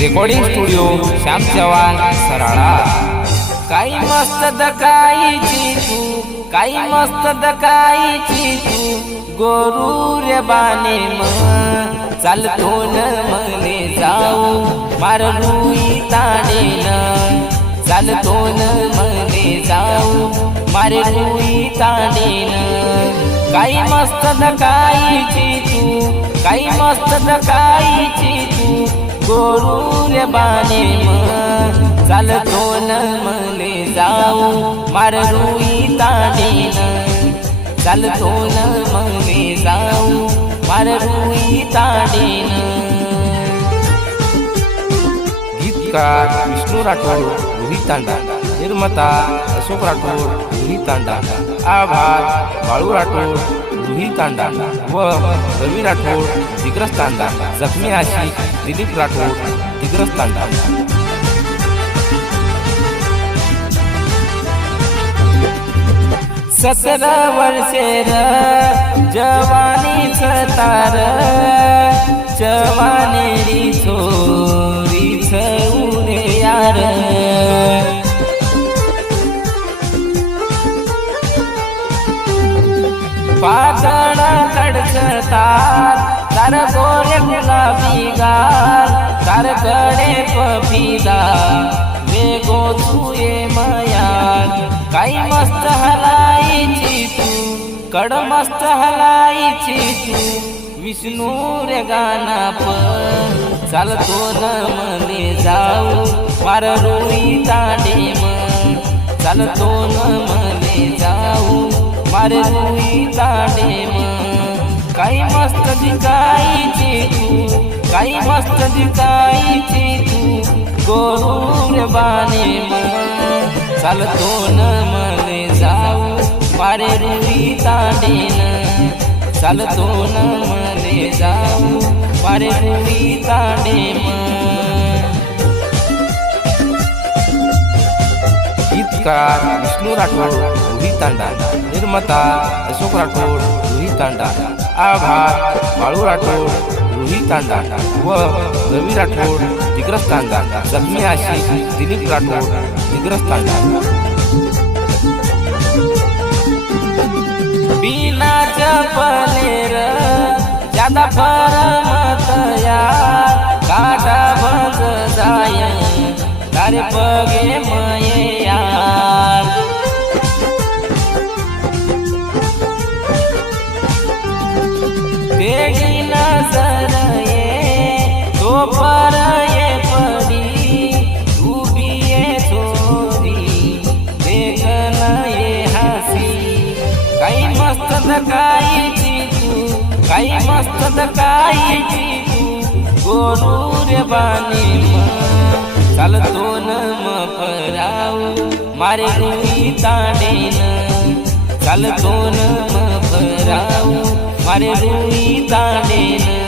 Recording studio Shyam Chavan सराळा काही मस्त दकाईची तू काही मस्त दकाईची तू गोरू रे बाने मग चालतो न मले जाऊ मार रुई न चालतो न मले जाऊ मारे रुई न काही मस्त दकाईची तू काही मस्त दकाईची गोरू बाने मग चालतो न मले जाऊ मार रुई चालतो न मले जाऊ मार रुई गीतकार विष्णू राठोड रोहित तांडा. निर्माता अशोक राठोड रोहित तांडा. आभार बाळू राठोड. रोहित तांडा व रवी राठोड दिग्रस तांडा जखमी आशिक दिलीप राठोड दिग्रस तांडा. सतरा वर्षे जवानी सतार जवानी पातळा कडच तार गोरे गुलाबी गाल तारकडे पपिदा वेगो तुये मयाल काही मस्त हलाईची तू. कड मस्त हलाईची तू. विष्णू रे गाना पण. चालतो न जाऊ. मार रोई ताडे मग चालतो नमने मारे रुई ताडे काही मस्त दिसायचे तू काही मस्त दिसायचे तू. गोरूर बाने चालतो न मले जाऊ मारे रुई ताडेन चालतो न मले जाऊ मारे रुई ताडे इतका विष्णू राठोड रोहित तांडा निर्माता अशोक राठोड रोहित तांडा आभार बाळू राठोड रोहित तांडा व रवी राठोड दिग्रस तांडा जखमी आशिक दिलीप राठोड दिग्रस तांडा बिना चपलेर ज्यादा फरमत या काटा भज जाय तारे पगे तेरी नजर ये तो पर ये पड़ी डूबी ये चोरी देखना ये हसी. काही मस्त दकाईची तू काही मस्त दकाईची तू गोरू रे बाने मग चालतो न मग फराऊ मारे रुई ताडेन. चालतो न मग फराऊ मारे रुई ताडेन